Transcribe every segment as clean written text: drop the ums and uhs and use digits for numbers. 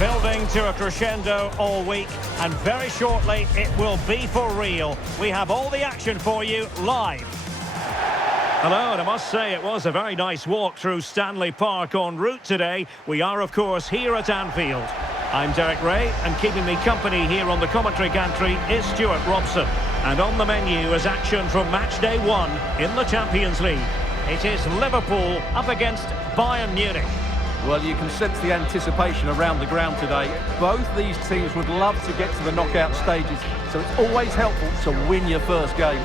Building to a crescendo all week, and very shortly it will be for real. We have all the action for you live. Hello, and I must say it was a very nice walk through Stanley Park en route today. We are, of course, here at Anfield. I'm Derek Ray, and keeping me company here on the commentary gantry is Stuart Robson. And on the menu is action from match day 1 in the Champions League. It is Liverpool up against Bayern Munich. Well, you can sense the anticipation around the ground today. Both these teams would love to get to the knockout stages, so it's always helpful to win your first game.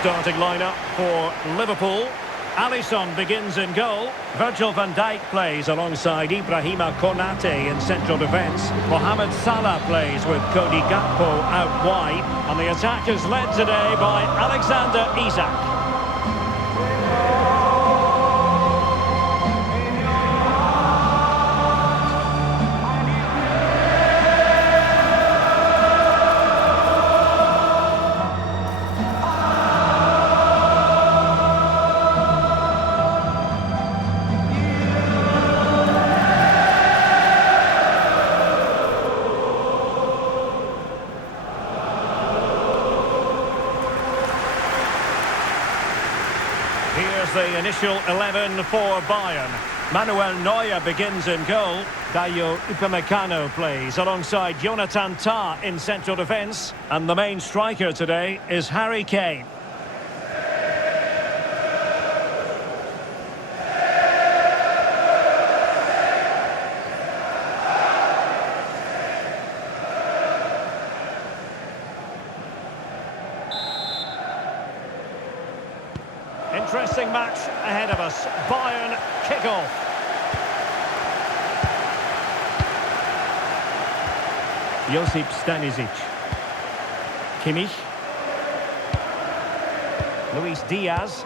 Starting lineup for Liverpool. Alisson begins in goal. Virgil van Dijk plays alongside Ibrahima Konate in central defence. Mohamed Salah plays with Cody Gakpo out wide. And the attack is led today by Alexander Isak. Here's the initial 11 for Bayern. Manuel Neuer begins in goal. Dayo Upamecano plays alongside Jonathan Tah in central defence. And the main striker today is Harry Kane. Interesting match ahead of us. Bayern kick-off. Josip Stanisic. Kimmich. Luis Diaz.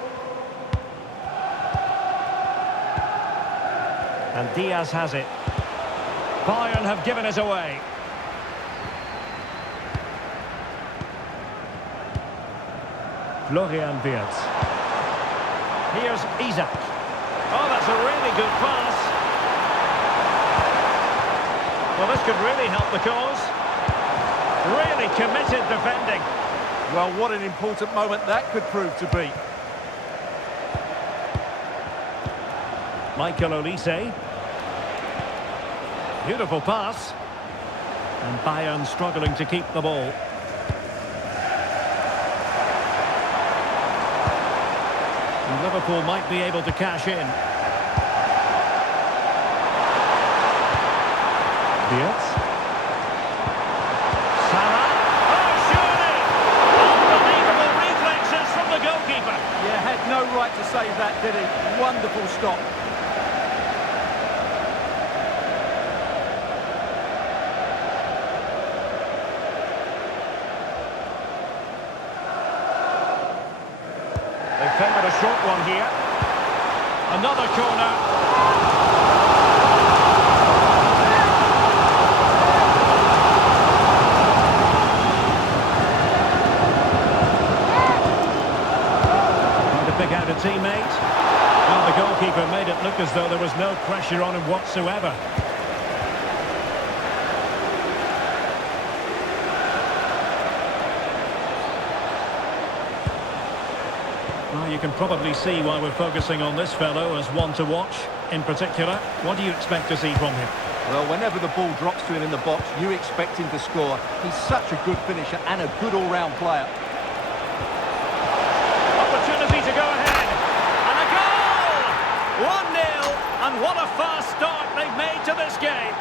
And Diaz has it. Bayern have given it away. Florian Wirtz. Here's Isak. Oh, that's a really good pass. Well, this could really help the cause. Really committed defending. Well, what an important moment that could prove to be. Michael Olise. Beautiful pass. And Bayern struggling to keep the ball. Liverpool might be able to cash in. Wirtz. Salah. Oh, surely! Unbelievable reflexes from the goalkeeper. Yeah, had no right to save that, did he? Wonderful stop. They favoured a short one here. Another corner. Trying to pick out a teammate. Well, the goalkeeper made it look as though there was no pressure on him whatsoever. you can probably see why we're focusing on this fellow as one to watch. In particular, what do you expect to see from him? Well, whenever the ball drops to him in the box, you expect him to score. He's such a good finisher and a good all-round player. Opportunity to go ahead. And a goal! 1-0, and what a fast start they've made to this game.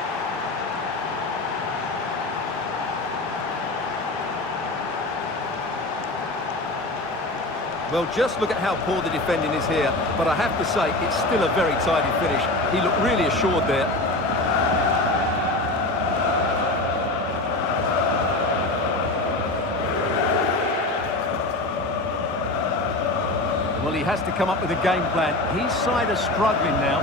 Well, just look at how poor the defending is here. But I have to say, it's still a very tidy finish. He looked really assured there. Well, he has to come up with a game plan. His side are struggling now.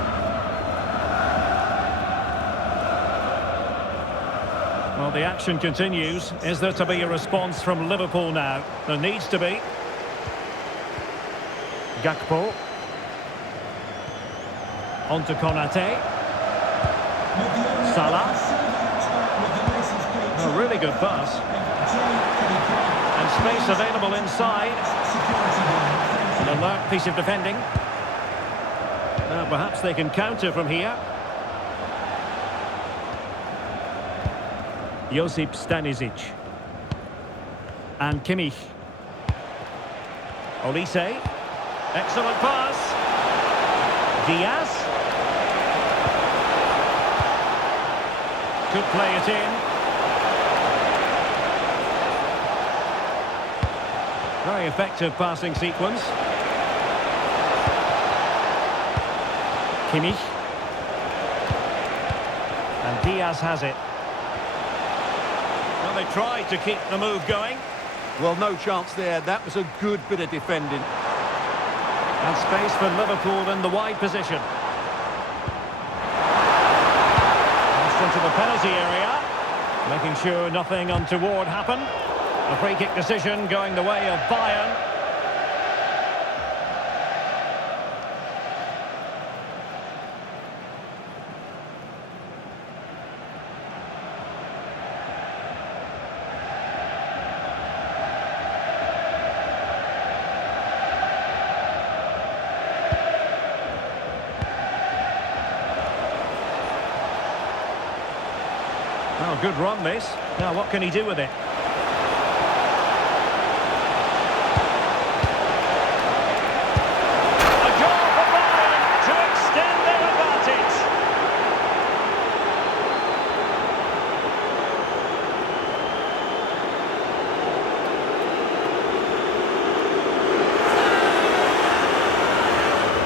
Well, the action continues. Is there to be a response from Liverpool now? There needs to be. Gakpo. On to Konate. Salah. A really good pass. And space available inside. An alert piece of defending. Now perhaps they can counter from here. Josip Stanisic. And Kimmich. Olise. Excellent pass. Diaz. Could play it in. Very effective passing sequence. Kimmich. And Diaz has it. Well, they tried to keep the move going. Well, no chance there. That was a good bit of defending. And space for Liverpool in the wide position. Passed into the penalty area. Making sure nothing untoward happened. A free kick decision going the way of Bayern. Well, good run this. Now what can he do with it? A goal for Bayern to extend their advantage.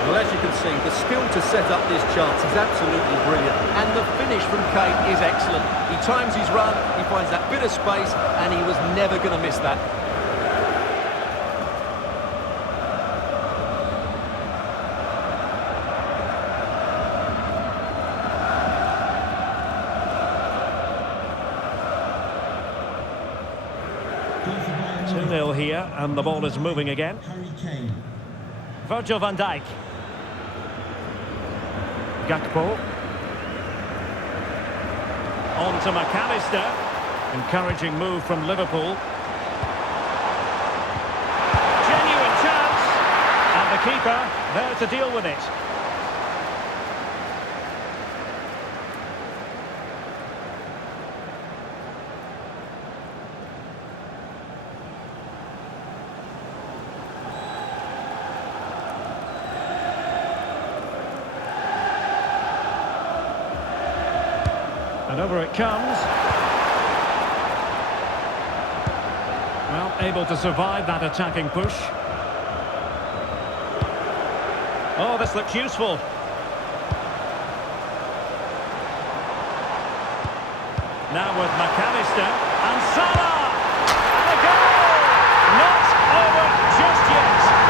Well, as you can see, the skill to set up this chance is absolutely brilliant. And the finish from Kane is excellent. He times his run, he finds that bit of space, and he was never going to miss that. Two 2-0 here, and the ball is moving again. Virgil van Dijk. Gakpo. On to McAllister. Encouraging move from Liverpool. Genuine chance. And the keeper there to deal with it. And over it comes. Well, able to survive that attacking push. Oh, this looks useful. Now with McAllister and Salah! And a goal! Not over just yet.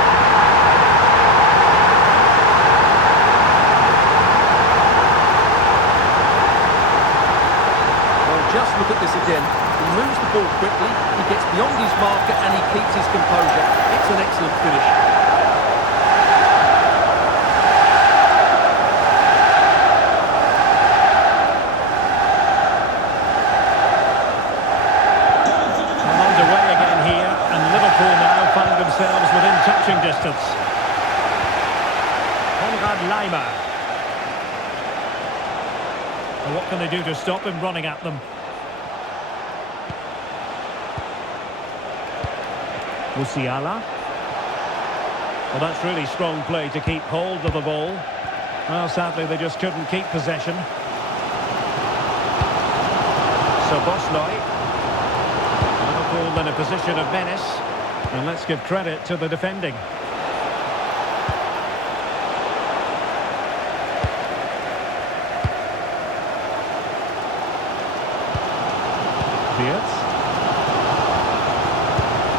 Just look at this again. He moves the ball quickly, he gets beyond his marker and he keeps his composure. It's an excellent finish. Well, underway again here, and Liverpool now find themselves within touching distance. Lima. And what can they do to stop him running at them? Musiala. Well, that's really strong play to keep hold of the ball. Well, sadly, they just couldn't keep possession. So Bosley. Liverpool in a position of menace. And let's give credit to the defending.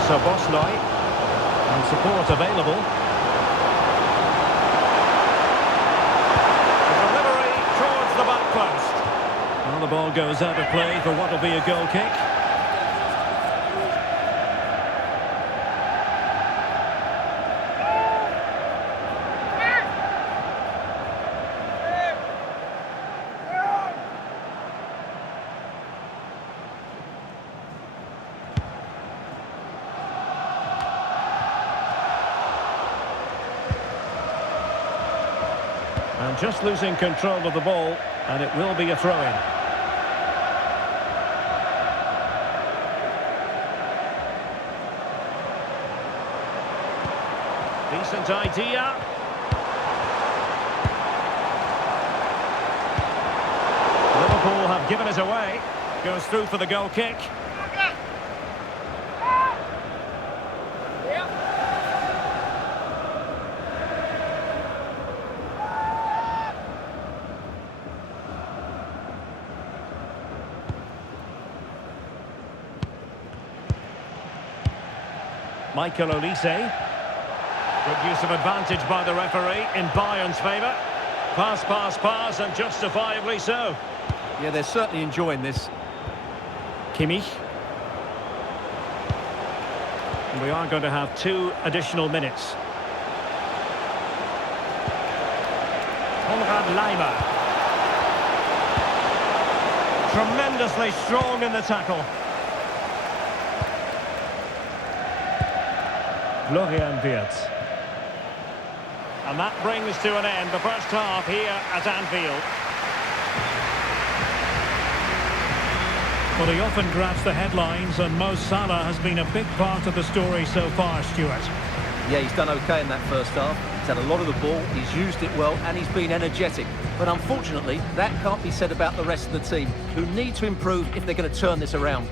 So Bosley, and support available. The delivery towards the back post. Well, the ball goes out of play for what will be a goal kick. And just losing control of the ball, and it will be a throw-in. Decent idea. Liverpool have given it away. Goes through for the goal kick. Michael Olise. Good use of advantage by the referee in Bayern's favour. Pass, pass, pass, and justifiably so. Yeah, they're certainly enjoying this. Kimmich. And we are going to have 2 additional minutes. Lima. Tremendously strong in the tackle. Florian Wirtz. And that brings to an end the first half here at Anfield. Well, he often grabs the headlines, and Mo Salah has been a big part of the story so far, Stuart. Yeah, he's done okay in that first half. He's had a lot of the ball, he's used it well, and he's been energetic. But unfortunately, that can't be said about the rest of the team, who need to improve if they're going to turn this around.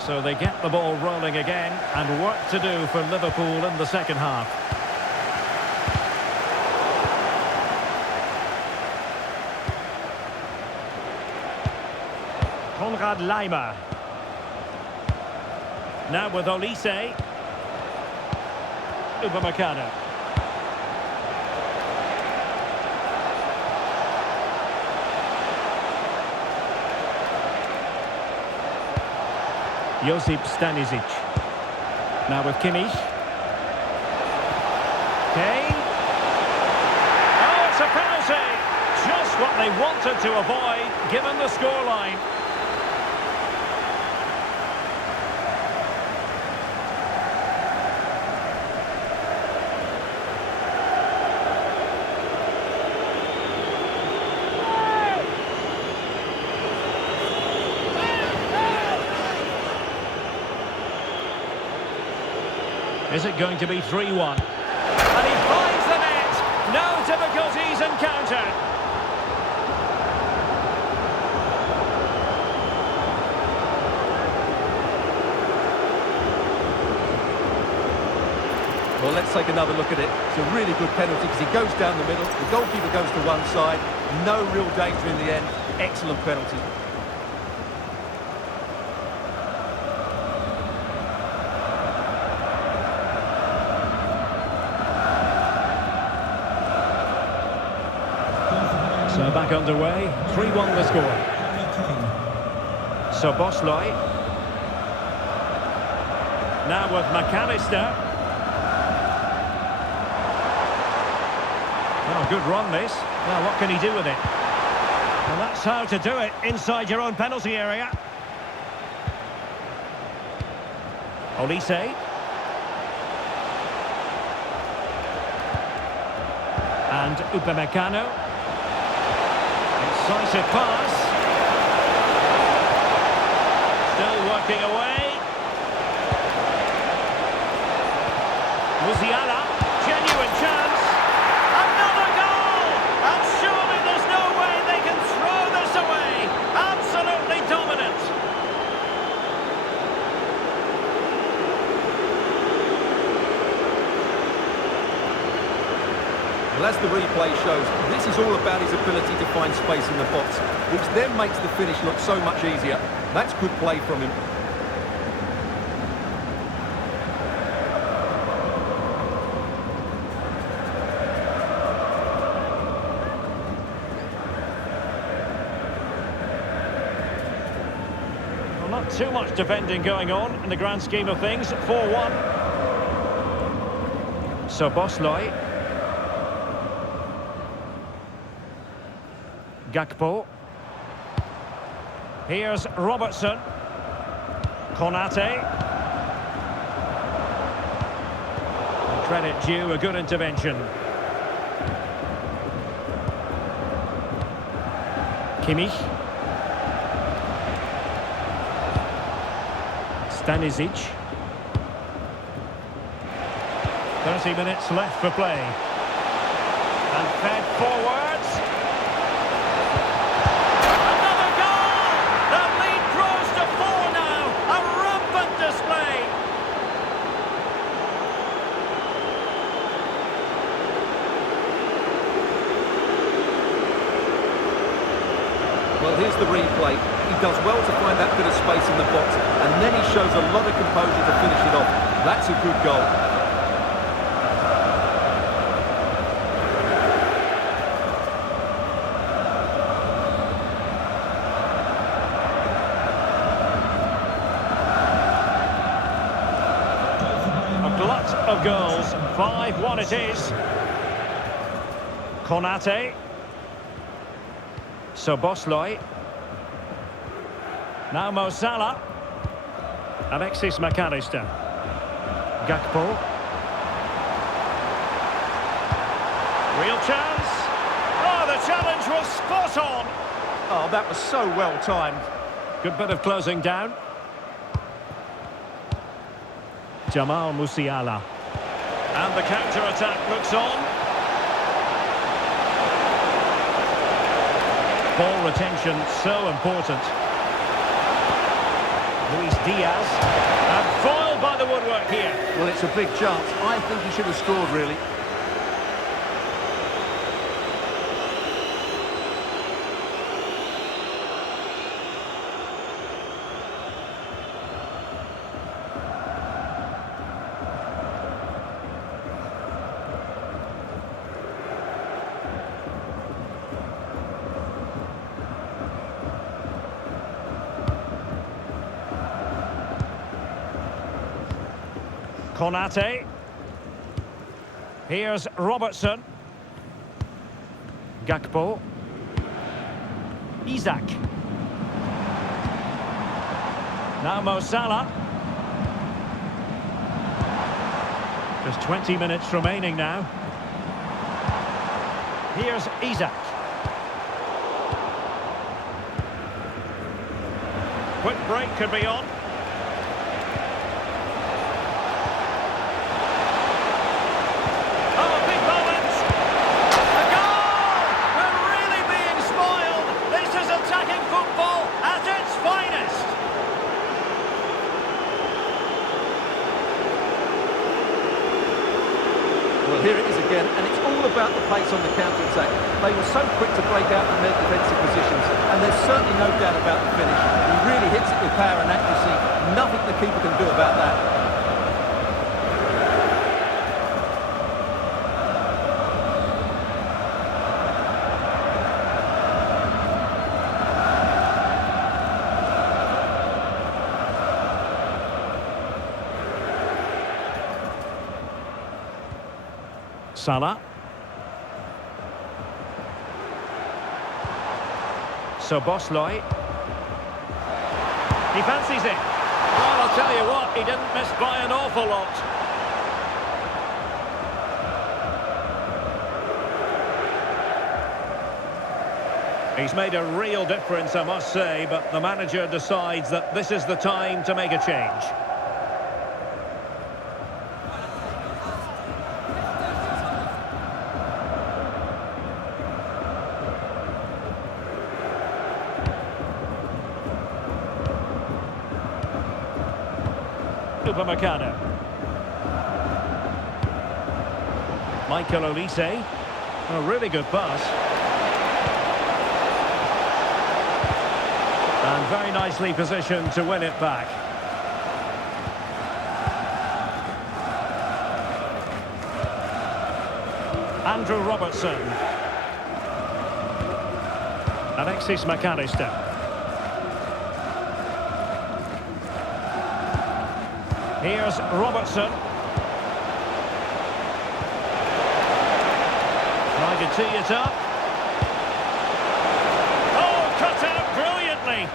So they get the ball rolling again, and work to do for Liverpool in the second half. Lima. Now with Olise. Upamecano. Josip Stanisic. Now with Kimmich. Kane. Oh, it's a penalty! Just what they wanted to avoid, given the scoreline. Is it going to be 3-1? And he finds the net! No difficulties encountered! Well, let's take another look at it. It's a really good penalty because he goes down the middle, the goalkeeper goes to one side, no real danger in the end. Excellent penalty. So back underway, 3-1 the score. So Bosley. Now with McAllister. Oh, good run this. Now what can he do with it? And that's how to do it inside your own penalty area. Olise. And Upamecano. Incisive pass. Still working away. Musiala, genuine chance. Another goal! And surely there's no way they can throw this away. Absolutely dominant. Well, as the replay shows, this is all about his ability to find space in the box, which then makes the finish look so much easier. That's good play from him. Not too much defending going on in the grand scheme of things. 4-1. So Bosley. Gakpo. Here's Robertson. Konate. And credit due, a good intervention. Kimmich. Stanisic. 30 minutes left for play. And fed forwards. Another goal! The lead grows to 4 now. A rampant display. Well, here's the replay. He does well to find that bit of space in the box, and then he shows a lot of composure to finish it off. That's a good goal. A glut of goals. 5-1 it is. Konate. Szoboszlai. Now Mo Salah. Alexis McAllister. Gakpo. Real chance. Oh, the challenge was spot on. Oh, that was so well timed. Good bit of closing down. Jamal Musiala. And the counter-attack looks on. Ball retention so important. Luis Diaz, and foiled by the woodwork here. Well, it's a big chance. I think he should have scored, really. Konate. Here's Robertson. Gakpo. Isak. Now Mo Salah. Just 20 minutes remaining now. Here's Isak. Quick break could be on. Well, here it is again, and it's all about the pace on the counter-attack. They were so quick to break out from their defensive positions, and there's certainly no doubt about the finish. He really hits it with power and accuracy. Nothing the keeper can do about that. Salah. So Bosloy. He fancies it. Well, I'll tell you what, he didn't miss by an awful lot. He's made a real difference, I must say, but the manager decides that this is the time to make a change. Upamecano. Michael Olise. A really good pass. And very nicely positioned to win it back. Andrew Robertson. Alexis McAllister. Here's Robertson. Trying to tee it up. Oh, cut out brilliantly.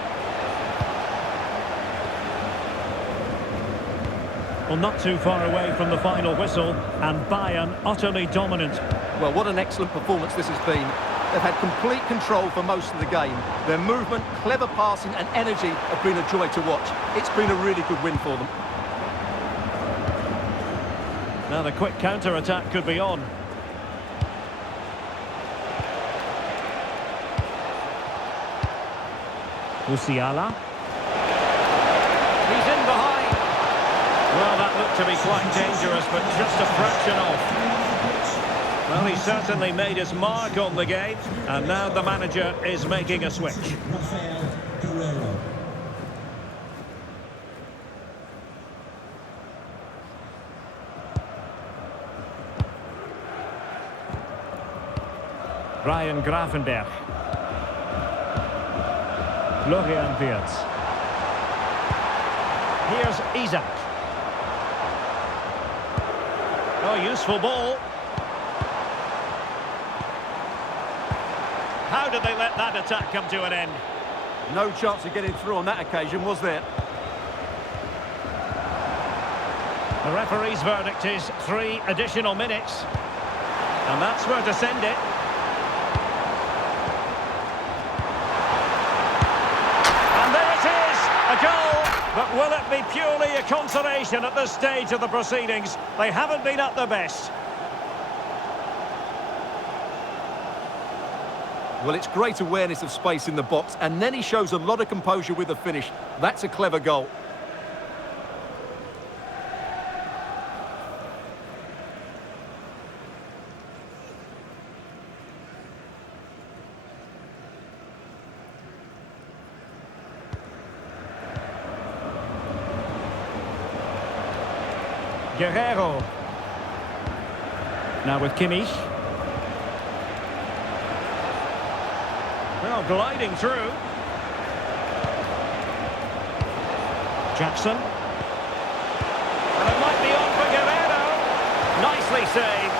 Well, not too far away from the final whistle, and Bayern utterly dominant. Well, what an excellent performance this has been. They've had complete control for most of the game. Their movement, clever passing and energy have been a joy to watch. It's been a really good win for them. Now the quick counter-attack could be on. Musiala. He's in behind. Well, that looked to be quite dangerous, but just a fraction off. Well, he certainly made his mark on the game, and now the manager is making a switch. Ryan Gravenberch. Florian Wirtz. Here's Isak. Oh, useful ball. How did they let that attack come to an end? No chance of getting through on that occasion, was there? The referee's verdict is 3 additional minutes. And that's where to send it. A goal, but will it be purely a consolation at this stage of the proceedings? They haven't been at their best. Well, it's great awareness of space in the box, and then he shows a lot of composure with the finish. That's a clever goal. Guerrero. Now with Kimmich. Well, gliding through. Jackson. And it might be on for Guerrero. Nicely saved.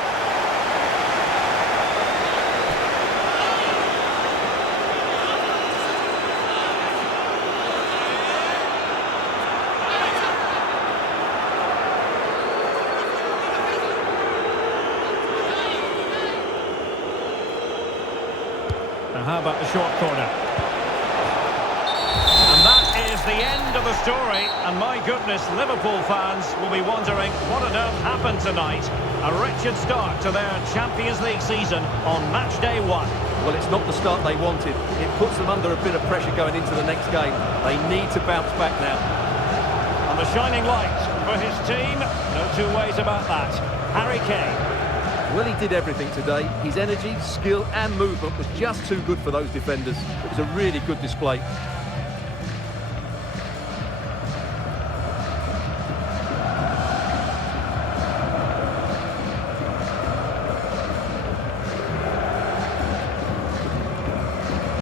How about the short corner? And that is the end of the story. And my goodness, Liverpool fans will be wondering what on earth happened tonight. A wretched start to their Champions League season on match day 1. Well, it's not the start they wanted. It puts them under a bit of pressure going into the next game. They need to bounce back now. And the shining light for his team. No two ways about that. Harry Kane. Well, he did everything today. His energy, skill and movement was just too good for those defenders. It was a really good display.